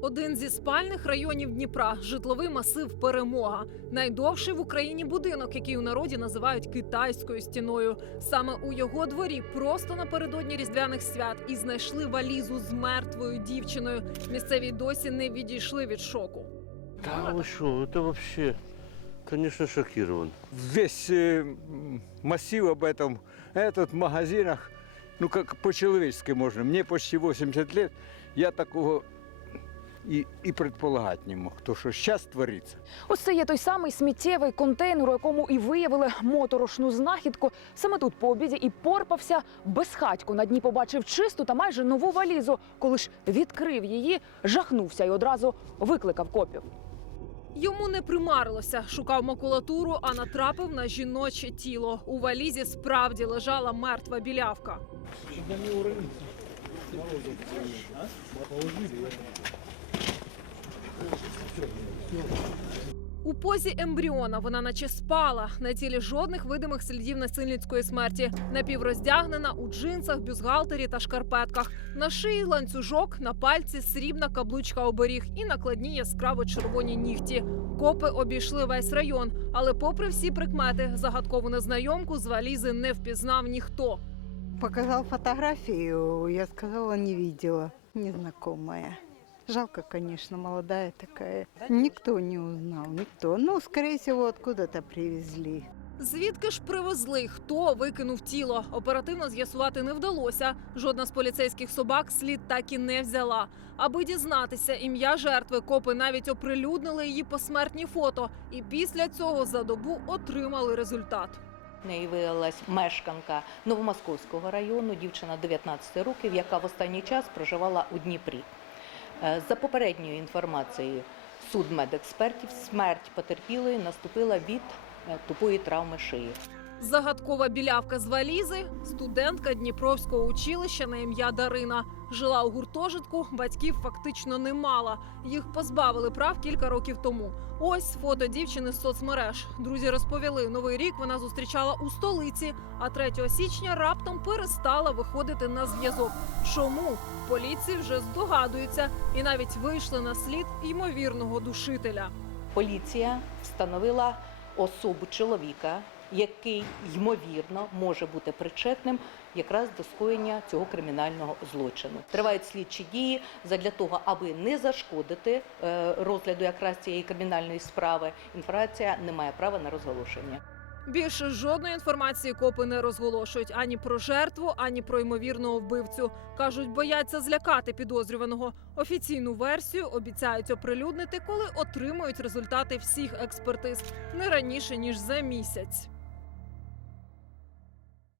Один зі спальних районів Дніпра житловий масив Перемога. Найдовший в Україні будинок, який у народі називають китайською стіною. Саме у його дворі, просто напередодні різдвяних свят, і знайшли валізу з мертвою дівчиною. Місцеві й досі не відійшли від шоку. Да вы что, это вообще, конечно, шокирован. весь э, м, массив об этом, этот в магазинах, ну как по-человечески можно. Мне почти 80 лет, я такого и, и предполагать не мог, то, что сейчас творится. Ось це є той самий сміттєвий контейнер, у якому і виявили моторошну знахідку. Саме тут по обіді і порпався безхатько. На дні побачив чисту та майже нову валізу. Коли ж відкрив її, жахнувся і одразу викликав копів. Йому не примарилося, шукав макулатуру, а натрапив на жіноче тіло. У валізі справді лежала мертва білявка. У позі ембріона вона наче спала. На тілі жодних видимих слідів насильницької смерті. Напівроздягнена у джинсах, бюстгальтері та шкарпетках. На шиї ланцюжок, на пальці срібна каблучка оберіг і накладні яскраво червоні нігті. Копи обійшли весь район, але, попри всі прикмети, загадкову незнайомку з валізи не впізнав ніхто. Показал фотографию, я сказала, не видела, незнакомая. Жалко, конечно, молодая такая. Никто не узнал, никто. Ну, скорее всего, откуда-то привезли. Звідки ж привезли? Хто викинув тіло? Оперативно з'ясувати не вдалося. Жодна з поліцейських собак слід так і не взяла. Аби дізнатися ім'я жертви, копи навіть оприлюднили її посмертні фото, і після цього за добу отримали результат. В неї виявилась мешканка Новомосковського району, дівчина 19 років, яка в останній час проживала у Дніпрі. Е, За попередньою інформацією судмедекспертів, смерть потерпілої наступила від е, тупої травми шиї. Загадкова білявка з валізи, студентка Дніпровського училища на ім'я Дарина. Жила у гуртожитку, батьків фактично не мала. Їх позбавили прав кілька років тому. Ось фото дівчини з соцмереж. Друзі розповіли, новий рік вона зустрічала у столиці, а 3 січня раптом перестала виходити на зв'язок. Чому? Поліції вже здогадуються і навіть вийшли на слід ймовірного душителя. Поліція встановила особу чоловіка, який ймовірно може бути причетним якраз до скоєння цього кримінального злочину. Тривають слідчі дії задля того, аби не зашкодити е, розгляду якраз цієї кримінальної справи. Інформація не має права на розголошення. Більше жодної інформації копи не розголошують ані про жертву, ані про ймовірного вбивцю. кажуть, бояться злякати підозрюваного. Офіційну версію обіцяють оприлюднити, коли отримають результати всіх експертиз не раніше ніж за місяць.